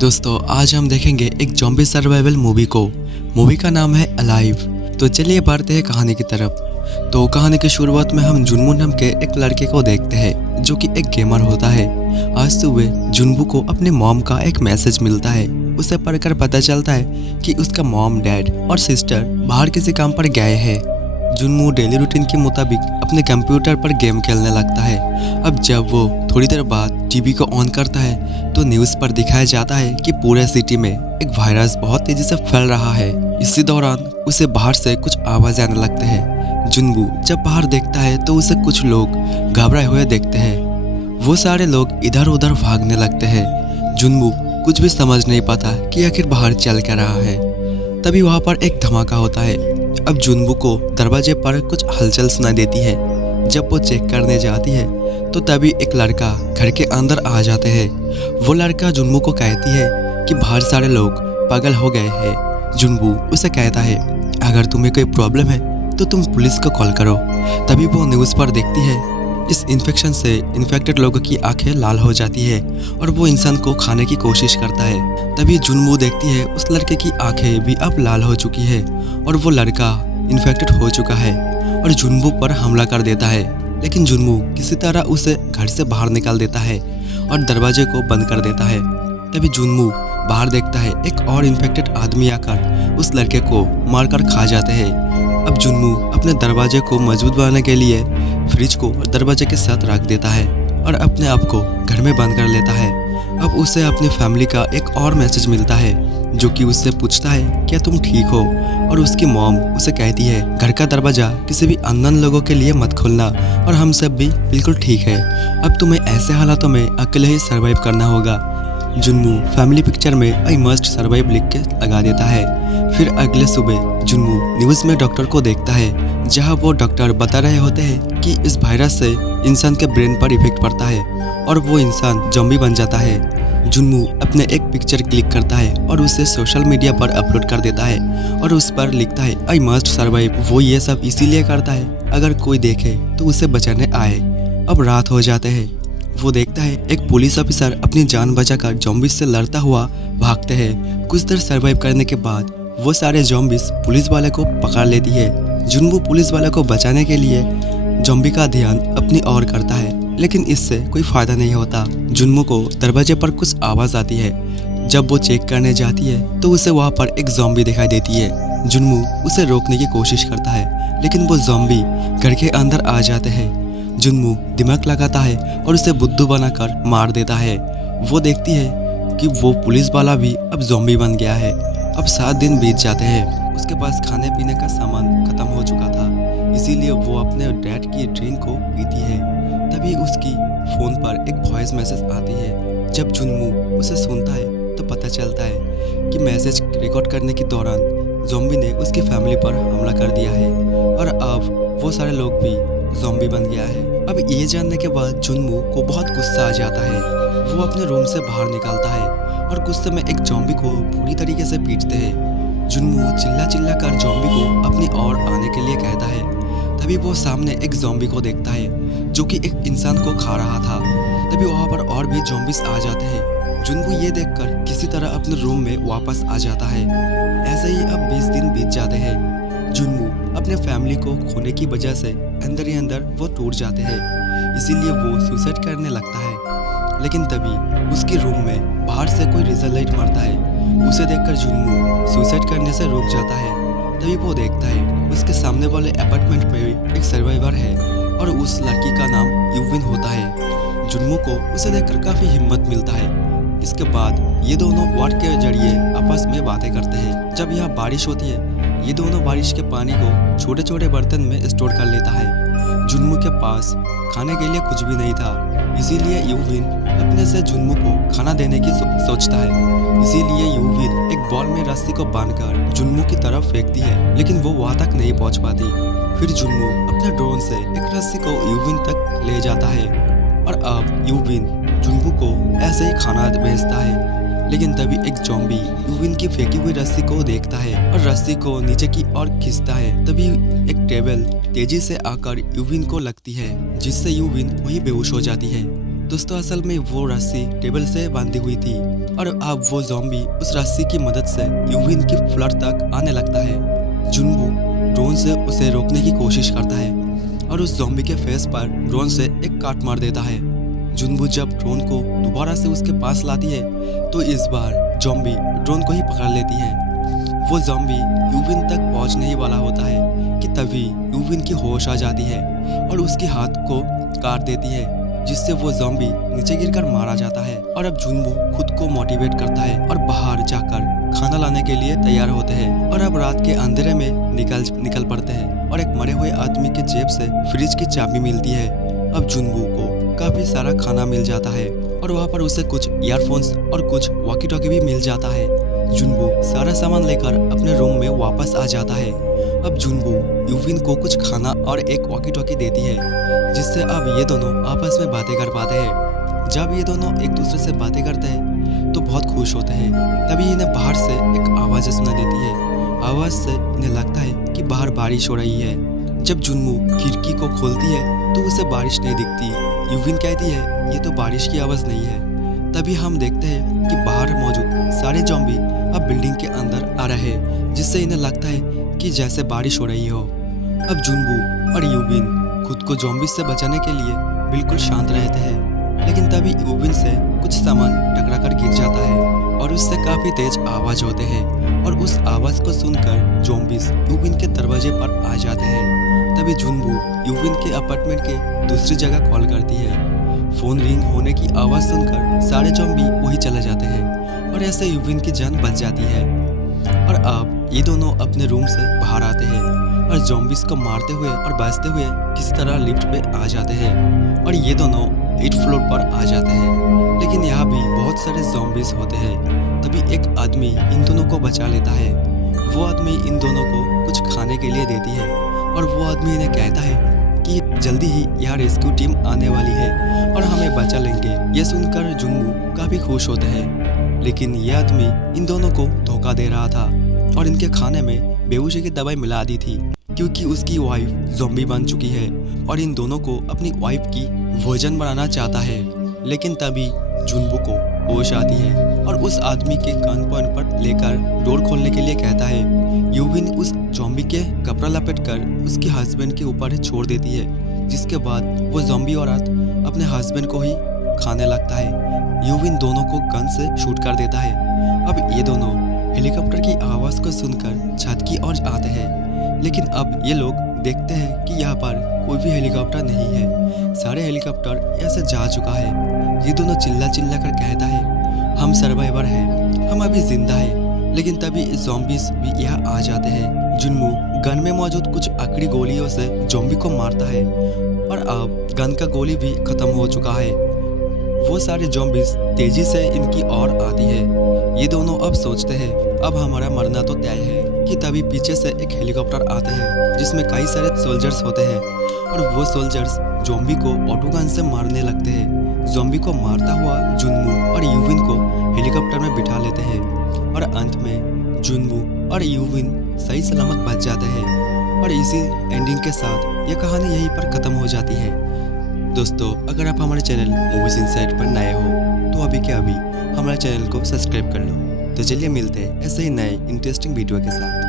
दोस्तों आज हम देखेंगे एक ज़ॉम्बी सर्वाइवल मूवी को। मूवी का नाम है अलाइव। तो चलिए बढ़ते हैं कहानी की तरफ। तो कहानी की शुरुआत में हम जुनमू नाम के एक लड़के को देखते हैं जो कि एक गेमर होता है। आज सुबह जुनमू को अपनी मॉम का एक मैसेज मिलता है। उसे पढ़कर पता चलता है कि उसका मॉम, डैड और सिस्टर बाहर किसी काम पर गए हैं। जुनमू डेली रूटीन के मुताबिक अपने कंप्यूटर पर गेम खेलने लगता है। अब जब वो थोड़ी देर बाद टीवी को ऑन करता है तो न्यूज़ पर दिखाया जाता है कि पूरे सिटी में एक वायरस बहुत तेजी से फैल रहा है। इसी दौरान उसे बाहर से कुछ आवाज़ आने लगते हैं। जुनमू जब बाहर देखता है तो उसे कुछ लोग घबराए हुए देखते हैं। वो सारे लोग इधर उधर भागने लगते हैं। जुनमू कुछ भी समझ नहीं पाता कि आखिर बाहर चल क्या रहा है। तभी वहाँ पर एक धमाका होता है। अब जुनमू को दरवाजे पर कुछ हलचल सुनाई देती है। जब वो चेक करने जाती है तो तभी एक लड़का घर के अंदर आ जाते हैं। वो लड़का जुनमू को कहती है कि बाहर सारे लोग पागल हो गए हैं। जुनमू उसे कहता है अगर तुम्हें कोई प्रॉब्लम है तो तुम पुलिस को कॉल करो। तभी वो न्यूज़ पर देखती है इस इन्फेक्शन से इन्फेक्टेड लोगों की आंखें लाल हो जाती है और वो इंसान को खाने की कोशिश करता है। तभी जुनमू देखती है उस लड़के की आंखें भी अब लाल हो चुकी है और वो लड़का इन्फेक्टेड हो चुका है और जुनमू पर हमला कर देता है। लेकिन जुनमू किसी तरह उसे घर से बाहर निकाल देता है और दरवाजे को बंद कर देता है। तभी जुनमू बाहर देखता है एक और इन्फेक्टेड आदमी आकर उस लड़के को मारकर खा जाते हैं। अब जुनमू अपने दरवाजे को मजबूत बनाने के लिए फ्रिज को दरवाजे के साथ रख देता है और अपने आप को घर में बंद कर लेता है। अब उसे अपनी फैमिली का एक और मैसेज मिलता है जो कि उससे पूछता है क्या तुम ठीक हो। और उसकी मॉम उसे कहती है घर का दरवाजा किसी भी अननोन लोगों के लिए मत खोलना और हम सब भी बिल्कुल ठीक है। अब तुम्हें ऐसे हालातों में अकेले ही सर्वाइव करना होगा। जुनमू फैमिली पिक्चर में आई मस्ट सर्वाइव लिख के लगा देता है। फिर अगले सुबह जुनमू न्यूज़ में डॉक्टर को देखता है जहां वो डॉक्टर बता रहे होते हैं कि इस वायरस से इंसान के ब्रेन पर इफेक्ट पड़ता है और वो इंसान ज़ॉम्बी बन जाता है। जुनमू अपने एक पिक्चर क्लिक करता है और उसे सोशल मीडिया पर अपलोड कर देता है और उस पर लिखता है आई मस्ट सर्वाइव। वो ये सब इसीलिए करता है अगर कोई देखे तो उसे बचाने आए। अब रात हो जाते हैं। वो देखता है एक पुलिस ऑफिसर अपनी जान बचाकर ज़ॉम्बीज से लड़ता हुआ भागते हैं। कुछ देर सर्वाइव करने के बाद वो सारे ज़ॉम्बीज पुलिस वाले को पकड़ लेती है। जुनमू पुलिस वाले को बचाने के लिए ज़ॉम्बी का ध्यान अपनी ओर करता है लेकिन इससे कोई फायदा नहीं होता। जुनमू को दरवाजे पर कुछ आवाज़ आती है। जब वो चेक करने जाती है तो उसे वहाँ पर एक ज़ॉम्बी दिखाई देती है। जुनमू उसे रोकने की कोशिश करता है लेकिन वो ज़ॉम्बी घर के अंदर आ जाते हैं। जुनमू दिमाग लगाता है और उसे बुद्धू बनाकर मार देता है। वो देखती है कि वो पुलिस वाला भी अब ज़ॉम्बी बन गया है। अब 7 दिन बीत जाते हैं। उसके पास खाने पीने का सामान खत्म हो चुका था, इसीलिए वो अपने डैड की ड्रिंक को पीती है। तभी उसकी फ़ोन पर एक वॉइस मैसेज आती है। जब जुनमू उसे सुनता है तो पता चलता है कि मैसेज रिकॉर्ड करने के दौरान ज़ॉम्बी ने उसकी फैमिली पर हमला कर दिया है और अब वो सारे लोग भी ज़ॉम्बी बन गया है। अब ये जानने के बाद जुनमू को बहुत गुस्सा आ जाता है। वो अपने रूम से बाहर निकलता है और गुस्से में एक ज़ॉम्बी को पूरी तरीके से पीटते हैं। जुनमू चिल्ला चिल्ला कर ज़ॉम्बी को अपनी ओर आने के लिए कहता है। तभी वो सामने एक ज़ॉम्बी को देखता है जो कि एक इंसान को खा रहा था। तभी वहाँ पर और भी ज़ॉम्बीज आ जाते हैं। जुनमू ये देखकर किसी तरह अपने रूम में वापस आ जाता है। ऐसे ही अब 20 दिन बीत जाते हैं। जुनमू अपने फैमिली को खोने की वजह से अंदर ही अंदर वो टूट जाते हैं, इसीलिए वो सुसाइड करने लगता है। लेकिन तभी उसके रूम में बाहर से कोई रिजल्ट लाइट मारता है। उसे देखकर जुनमू सुसाइड करने से रुक जाता है। तभी वो देखता है उसके सामने वाले अपार्टमेंट में भी एक सर्वाइवर है और उस लड़की का नाम यूविन होता है। जुनमू को उसे देखकर काफ़ी हिम्मत मिलता है। इसके बाद ये दोनों वार्ड के जरिए आपस में बातें करते हैं। जब यहाँ बारिश होती है ये दोनों बारिश के पानी को छोटे छोटे बर्तन में स्टोर कर लेता है। जुनमू के पास खाने के लिए कुछ भी नहीं था, इसीलिए यूविन अपने से जुनमू को खाना देने की सोचता है। इसीलिए यूविन एक बॉल में रस्सी को बांधकर जुनमू की तरफ फेंकती है लेकिन वो वहाँ तक नहीं पहुँच पाती। फिर जुनमू अपने ड्रोन से एक रस्सी को यूविन तक ले जाता है और अब यूविन जुनमू को ऐसे ही खाना भेजता है। लेकिन तभी एक ज़ॉम्बी यूविन की फेंकी हुई रस्सी को देखता है और रस्सी को नीचे की ओर खींचता है। तभी एक टेबल तेजी से आकर यूविन को लगती है जिससे यूविन वही बेहोश हो जाती है। दोस्तों असल में वो रस्सी टेबल से बांधी हुई थी और अब वो ज़ॉम्बी उस रस्सी की मदद से यूविन की फ्लैट तक आने लगता है। जुनवो ड्रोन से उसे रोकने की कोशिश करता है और उस ज़ॉम्बी के फेस पर ड्रोन से एक काट मार देता है। जुनवो जब ड्रोन को दोबारा से उसके पास लाती है तो इस बार ज़ॉम्बी ड्रोन को ही पकड़ लेती है। वो ज़ॉम्बी यूविन तक पहुंचने ही वाला होता है कि तभी यूविन की होश आ जाती है और उसके हाथ को काट देती है, जिससे वो ज़ॉम्बी नीचे गिरकर मारा जाता है। और अब जुनवो खुद को मोटिवेट करता है और बाहर जाकर खाना लाने के लिए तैयार होते हैं और अब रात के अंधेरे में निकल पड़ते हैं और एक मरे हुए आदमी के जेब से फ्रिज की चाबी मिलती है। अब जुनवो को काफी सारा खाना मिल जाता है और वहाँ पर उसे कुछ ईयरफोन्स और कुछ वॉकी टॉकी भी मिल जाता है। जुनवो सारा सामान लेकर अपने रूम में वापस आ जाता है। अब जुनवो यूविन को कुछ खाना और एक वॉकी टॉकी देती है, जिससे अब ये दोनों आपस में बातें कर पाते हैं। जब ये दोनों एक दूसरे से बातें करते हैं तो बहुत खुश होते हैं। तभी इन्हें बाहर से एक आवाज़ सुना देती है। आवाज़ से इन्हें लगता है कि बाहर बारिश हो रही है। जब जुनवो खिड़की को खोलती है तो उसे बारिश नहीं दिखती। यूविन कहती है ये तो बारिश की आवाज़ नहीं है। तभी हम देखते हैं कि बाहर मौजूद सारे ज़ॉम्बी अब बिल्डिंग के अंदर आ रहे हैं, जिससे इन्हें लगता है कि जैसे बारिश हो रही हो। अब जुनवो और यूविन खुद को ज़ॉम्बी से बचाने के लिए बिल्कुल शांत रहते हैं, लेकिन तभी यूविन से कुछ सामान टकरा कर गिर जाता है और उससे काफ़ी तेज आवाज़ होते हैं और उस आवाज़ को सुनकर ज़ॉम्बीज़ यूविन के दरवाजे पर आ जाते हैं। तभी जुनवो यूविन के अपार्टमेंट के दूसरी जगह कॉल करती है। फ़ोन रिंग होने की आवाज़ सुनकर सारे ज़ॉम्बी वही चले जाते हैं और ऐसे यूविन की जान बच जाती है। और अब ये दोनों अपने रूम से बाहर आते हैं और ज़ॉम्बीज़ को मारते हुए और बचते हुए किसी तरह लिफ्ट पे आ जाते हैं और ये दोनों 8th फ्लोर पर आ जाते हैं। लेकिन यहाँ भी बहुत सारे ज़ॉम्बीज़ होते हैं। तभी एक आदमी इन दोनों को बचा लेता है। वो आदमी इन दोनों को कुछ खाने के लिए देती है और वो आदमी इन्हें कहता है कि जल्दी ही यहाँ रेस्क्यू टीम आने वाली है और हमें बचा लेंगे। ये सुनकर जुनवो काफ़ी खुश होते हैं, लेकिन ये आदमी इन दोनों को धोखा दे रहा था और इनके खाने में बेहोशी की दवाई मिला दी थी, क्योंकि उसकी वाइफ ज़ॉम्बी बन चुकी है और इन दोनों को अपनी वाइफ की वर्जन बनाना चाहता है। लेकिन तभी जुनवो को होश आती है और उस आदमी के गन पॉइंट पर लेकर डोर खोलने के लिए कहता है। यूविन उस ज़ॉम्बी के कपड़ा लपेटकर उसके हस्बैंड के ऊपर छोड़ देती है, जिसके बाद वो ज़ॉम्बी औरत अपने हस्बैंड को ही खाने लगता है। यूविन दोनों को गन से शूट कर देता है। अब ये दोनों हेलीकॉप्टर की आवाज़ को सुनकर छत की ओर आते हैं, लेकिन अब ये लोग देखते हैं कि यहाँ पर कोई भी हेलीकॉप्टर नहीं है। सारे हेलीकॉप्टर ऐसे जा चुका है। ये दोनों चिल्ला कर कहता है हम सर्वाइवर हैं, हम अभी जिंदा हैं। लेकिन तभी ज़ॉम्बीज़ भी यहाँ आ जाते हैं। जुनवो गन में मौजूद कुछ आखिरी गोलियों से ज़ॉम्बी को मारता है और अब गन का गोली भी खत्म हो चुका है। वो सारे ज़ॉम्बीज़ तेजी से इनकी ओर आती है। ये दोनों अब सोचते हैं अब हमारा मरना तो तय है कि तभी पीछे से एक हेलीकॉप्टर आते हैं जिसमें कई सारे सोल्जर्स होते हैं और वो सोल्जर्स ज़ॉम्बी को ऑटो गन से मारने लगते हैं। ज़ॉम्बी को मारता हुआ जुनवो और यूविन को हेलीकॉप्टर में बिठा लेते हैं और अंत में जुनवो और यूविन सही सलामत बच जाते हैं और इसी एंडिंग के साथ ये कहानी यहीं पर ख़त्म हो जाती है। दोस्तों अगर आप हमारे चैनल मूवीज इनसाइट पर नए हो तो अभी के अभी हमारे चैनल को सब्सक्राइब कर लो। तो चलिए मिलते हैं ऐसे ही नए इंटरेस्टिंग वीडियो के साथ।